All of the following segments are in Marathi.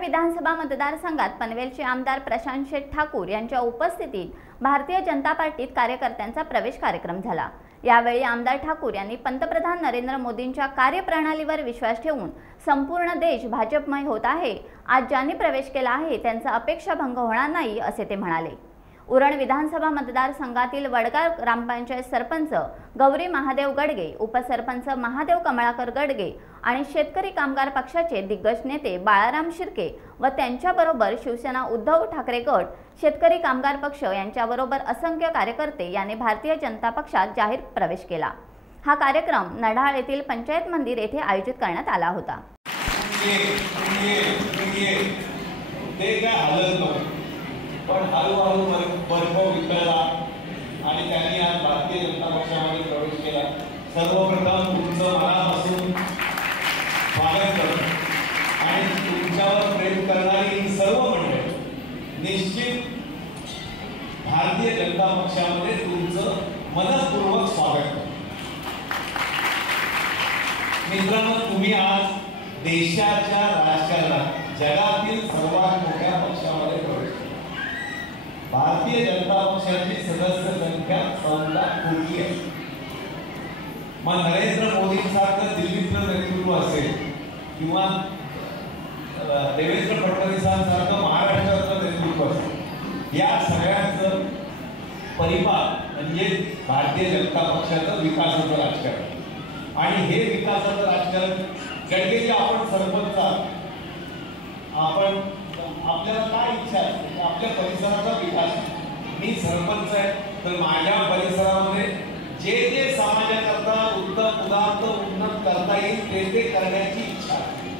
विधानसभा मतदारसंघात पनवेलचे आमदार प्रशांत शेठ ठाकूर यांच्या उपस्थितीत भारतीय जनता पार्टीत कार्यकर्त्यांचा प्रवेश कार्यक्रम झाला। यावेळी आमदार ठाकूर यांनी पंतप्रधान नरेंद्र मोदींच्या कार्यप्रणालीवर विश्वास ठेवून संपूर्ण देश भाजपमय होत आहे। आज ज्यांनी प्रवेश केला आहे त्यांचा अपेक्षाभंग होणार नाही असे ते म्हणाले। उरण विधानसभा मतदारसंघातील वडगाव ग्रामपंचायत सरपंच गौरी महादेव गडगे, उपसरपंच महादेव कमळाकर गडगे आणि शेतकरी कामगार पक्षाचे दिग्गज नेते बाळाराम शिर्के व त्यांच्याबरोबर शिवसेना उद्धव ठाकरे गट, शेतकरी कामगार पक्ष यांच्याबरोबर असंख्य कार्यकर्ते यांनी भारतीय जनता पक्षात जाहीर प्रवेश केला। हा कार्यक्रम नढाळ येथील पंचायत मंदिर येथे आयोजित करण्यात आला होता। पण हळूहळू बर्फ वितळला आणि त्यांनी आज भारतीय जनता पक्षामध्ये प्रवेश केला। सर्वप्रथम तुमचं मनापासून स्वागत करतो आणि तुमच्यावर प्रेम करणारी सर्व मंडळी निश्चित भारतीय जनता पक्षामध्ये तुमचं मनपूर्वक स्वागत करतो। मित्रांनो, तुम्ही आज देशाच्या राजकारणात जगातील सर्वात मोठ्या पक्षामध्ये प्रवेश केला। भारतीय जनता पक्षाची सदस्य संख्या 14 कोटी आहे। मग नरेंद्र मोदींसारखं दिल्लीतलं नेतृत्व असेल किंवा देवेंद्र फडणवीसांसारखं महाराष्ट्राचं नेतृत्व असेल, या सगळ्यांचं परिपाक म्हणजे भारतीय जनता पक्षाचं विकासाचं राजकारण। आणि हे विकासाचं राजकारण गडगेजी, आपण सरपंच आपण आपल्याला काय इच्छा आहे आपल्या परिसराचा विकास। मी सरपंच आहे तर माझ्या परिसरामध्ये जे जे समाजाकरता उत्तम उदात्त उन्नत करता येईल ते करण्याची इच्छा आहे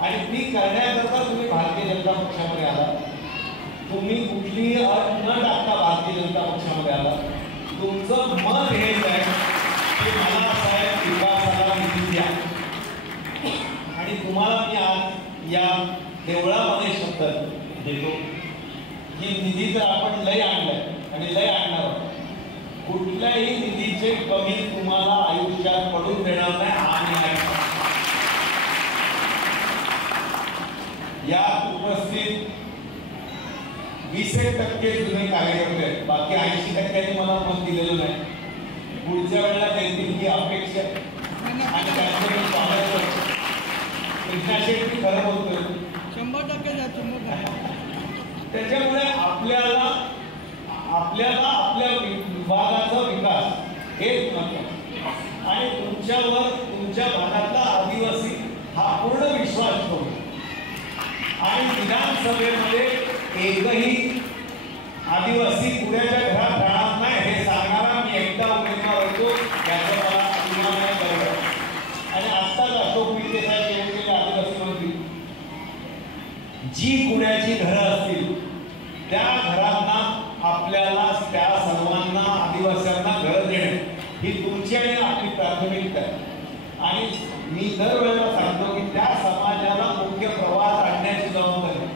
आणि ती करण्याकरता तुम्ही भारतीय जनता पक्षामध्ये आला। तुम्ही कुठलीही अट न टाकता भारतीय जनता पक्षामध्ये आला। तुमचं मन हेच आहे की मला साहेब विकासाला निधी द्या आणि तुम्हाला मी आज या देवळामध्ये शब्द देतो की निधी तर आपण लय आणलाय आणि लय आणणार आहोत। कुठल्याही निधीचे कमी तुम्हाला आयुष्यात पडून देणार नाही। आम्ही या उपस्थित 20% जुने कार्यकर्ते आहेत, बाकी 80% मला मत दिलेलं नाही। पुढच्या वेळेला देतील ही अपेक्षा आणि त्यांचं स्वागत करतो। कृष्णा शेट्टी खरं बोलतोय 100% त्याच्यामुळे आपल्याला आपल्या विभागाचा विकास हेच महत्त्वाचं आणि तुमच्यावर तुमच्या भागातला आदिवासी हा पूर्ण विश्वास ठेवतो आणि विधानसभेमध्ये एकही आदिवासी पुण्याच्या घरात राहणार नाही हे सांगणारा मी एकदा उमेदवार होतो, याचा मला अभिमान आहे। आणि आत्ताच अशोक विखे साहेब येऊन गेले आदिवासी मंत्री, जी पुण्याची घरं असतील त्या घरांना आपल्याला त्या सर्वांना आदिवासींना घरं देणे ही तुमची आणि आपली प्राथमिकता आहे। आणि मी दरवेळेला सांगतो की त्या समाजाला मुख्य प्रवाहात आणण्याची जबाबदारी,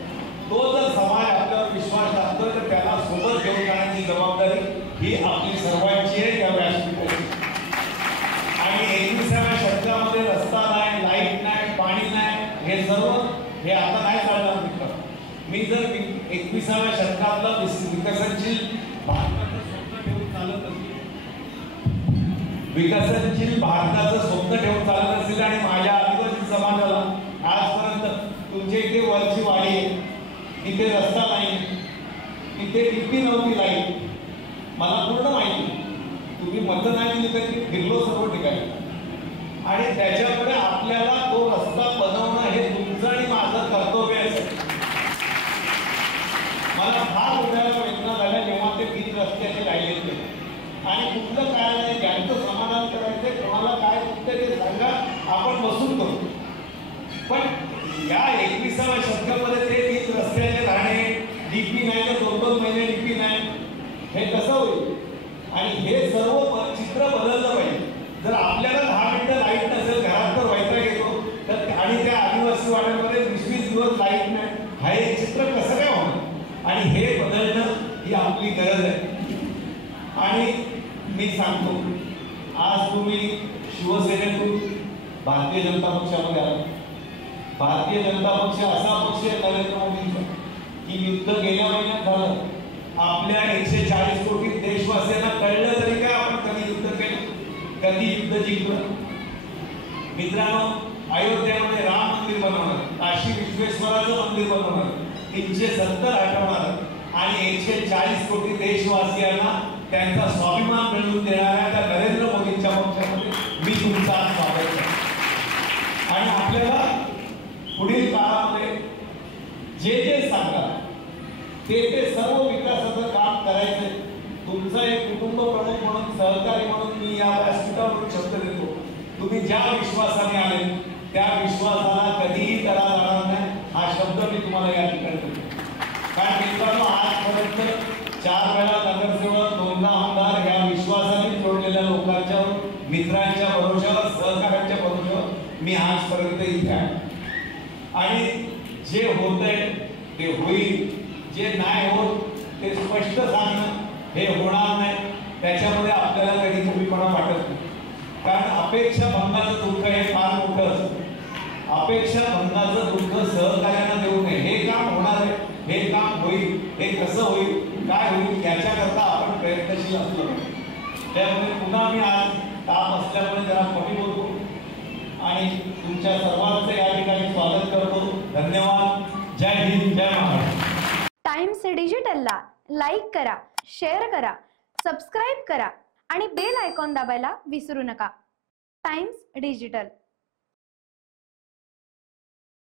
तो जर समाज आपल्यावर विश्वास टाकतोय तर त्याला सोबत घेऊन जाण्याची जबाबदारी ही आपली सर्वांची आहे, त्या व्यासपीठाची। आणि 21व्या शतकामध्ये रस्ता नाही, लाईट नाही, पाणी नाही, हे सर्व हे आता नाही चालणार मित्र। मी जर 21व्या शतकातला विकसनशील भारताचं स्वप्न ठेवून चालत असेल, विकसनशील भारताचं स्वप्न ठेवून चालत असेल आणि माझ्या आदिवासी समाजाला आजपर्यंत तुमच्या इथे वरची वाडी आहे, तिथे रस्ता नाही, तिथे डीपी नव्हती लाईट, मला पूर्ण माहिती। तुम्ही मत नाही दिली तर फिरलो सर्व ठिकाणी आणि त्याच्याकडे आपल्याला तो रस्ता बनवणं हे तुमचं आणि माझं कर्तव्य आहे। मला फार उद्याला वेदना झाल्या जेव्हा ते 3 रस्त्याचे राहिले होते आणि कुठलं काय नाही, ज्यांचं समाधान करायचं कोणाला काय कुठलं ते सांगा, आपण बसून करू। पण या 21व्या शतकामध्ये ते 3 रस्त्याचे राहणे, डीपी नाही तर 2-2 महिने डीपी नाही, हे कसं होईल? आणि हे सर्व चित्र बदललं पाहिजे। जर आपल्याला 10 मिनिटं लाईट नसेल, घरात तर वैताग येतो, तर आणि त्या आदिवासी वाड्यामध्ये 20-20 दिवस लाईट नाही, हा एक चित्र कसं काय होणार? आणि हे बदलणं ही आपली गरज आहे। आणि मी सांगतो, आज तुम्ही शिवसेनेतून भारतीय जनता पक्षामध्ये आला, भारतीय जनता पक्ष असा पक्ष आहे नरेंद्र मोदींचा की युद्ध गेल्या महिन्यात झालं, आपल्या 140 कोटी देशवासियांना कळलं तरी काय आपण कधी युद्ध केलं, कधी युद्ध जिंकलं. मित्रांनो, अयोध्येमध्ये राम मंदिर बनवणार, काशी विश्वेश्वराचं मंदिर बनवणार, 370 हटवणार आणि 140 कोटी देशवासियांना त्यांचा स्वाभिमान मिळवून देणाऱ्या त्या नरेंद्र मोदींच्या पक्षामध्ये मी तुमचं आज स्वागत करतो. आणि आपल्याला पुढील काळामध्ये जे जे सांगा ते सर्व विकासाचं काम करायचं. तुमचा एक कुटुंब प्रमुख म्हणून, सहकारी म्हणून मी या व्यासपीठावरून शब्द देतो, तुम्ही ज्या विश्वासाने आले त्या विश्वासाला कधीही तडा जाणार नाही, हा शब्द मी तुम्हाला या ठिकाणी देतो. कारण मित्रांनो, आजपर्यंत 4 वेळा नगरसेवक, 2दा आमदार या विश्वासाने जोडलेल्या लोकांच्या, मित्रांच्या भरोश्यावर, सहकार्यांच्या भरोश्यावर मी आजपर्यंत इथे आहे. आणि जे होतंय ते होईल, जे नाही होत ते स्पष्ट सांगणं हे होणार नाही, त्याच्यामध्ये आपल्याला कधी कमीपणा वाटत नाही. कारण अपेक्षा भंगाचं दुःख हे फार मोठं असतं. अपेक्षा भंगाचं दुःख सहकार्यांना देऊ नये. हे काम होणार आहे, हे काम होईल, हे कसं होईल, काय होईल याच्याकरता आपण प्रयत्नशील असलो. त्यामुळे पुन्हा मी आज ताप असल्यामुळे जरा कमी बोलतो आणि तुमच्या सर्वांचं या ठिकाणी स्वागत करतो. धन्यवाद. जय हिंद, जय महाराष्ट्र. टाइम्स डिजिटलला लाईक करा, शेअर करा, सबस्क्राईब करा आणि बेल आयकॉन दाबायला विसरू नका. Times digital.